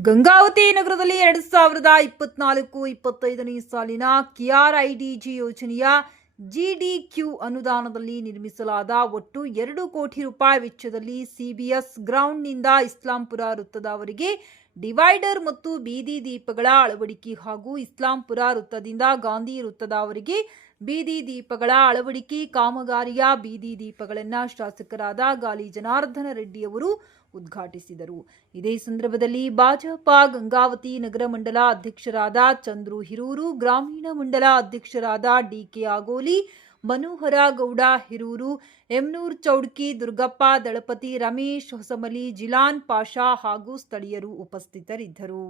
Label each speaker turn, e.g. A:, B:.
A: ಗಂಗಾವತಿ ನಗರದಲ್ಲಿ ಎರಡು ಸಾವಿರದ ಇಪ್ಪತ್ನಾಲ್ಕು ಇಪ್ಪತ್ತೈದನೇ ಸಾಲಿನ ಕೆಆರ್ಐಡಿಜಿ ಯೋಜನೆಯ ಜಿಡಿಕ್ಯೂ ಅನುದಾನದಲ್ಲಿ ನಿರ್ಮಿಸಲಾದ ಒಟ್ಟು ಎರಡು ಕೋಟಿ ರೂಪಾಯಿ ವೆಚ್ಚದಲ್ಲಿ ಸಿಬಿಎಸ್ ಗ್ರೌಂಡ್ನಿಂದ ಇಸ್ಲಾಂಪುರ ವೃತ್ತದವರೆಗೆ ಡಿವೈಡರ್ ಮತ್ತು ಬೀದಿ ದೀಪಗಳ ಅಳವಡಿಕೆ ಹಾಗೂ ಇಸ್ಲಾಂಪುರ ವೃತ್ತದಿಂದ ಗಾಂಧಿ ವೃತ್ತದವರೆಗೆ ಬೀದಿ ದೀಪಗಳ ಅಳವಡಿಕೆ, ಕಾಮಗಾರಿಯ ಬೀದಿ ದೀಪಗಳನ್ನು ಶಾಸಕರಾದ ಗಾಲಿ ಜನಾರ್ದನ ರೆಡ್ಡಿ ಅವರು ಉದ್ಘಾಟಿಸಿದರು. ಇದೇ ಸಂದರ್ಭದಲ್ಲಿ ಭಾಜಪ ಗಂಗಾವತಿ ನಗರ ಮಂಡಲ ಅಧ್ಯಕ್ಷರಾದ ಚಂದ್ರು ಹಿರೂರು, ಗ್ರಾಮೀಣ ಮಂಡಲ ಅಧ್ಯಕ್ಷರಾದ ಡಿಕೆ ಆಗೋಲಿ ಮನೋಹರ ಗೌಡ ಹಿರೂರು ಎಮ್ನೂರ್ ಚೌಡ್ಕಿ ದುರ್ಗಪ್ಪ ದಳಪತಿ ರಮೇಶ್ ಹೊಸಮಲಿ ಜಿಲಾನ್ ಪಾಷಾ ಹಾಗೂ ಸ್ಥಳೀಯರು ಉಪಸ್ಥಿತರಿದ್ದರು.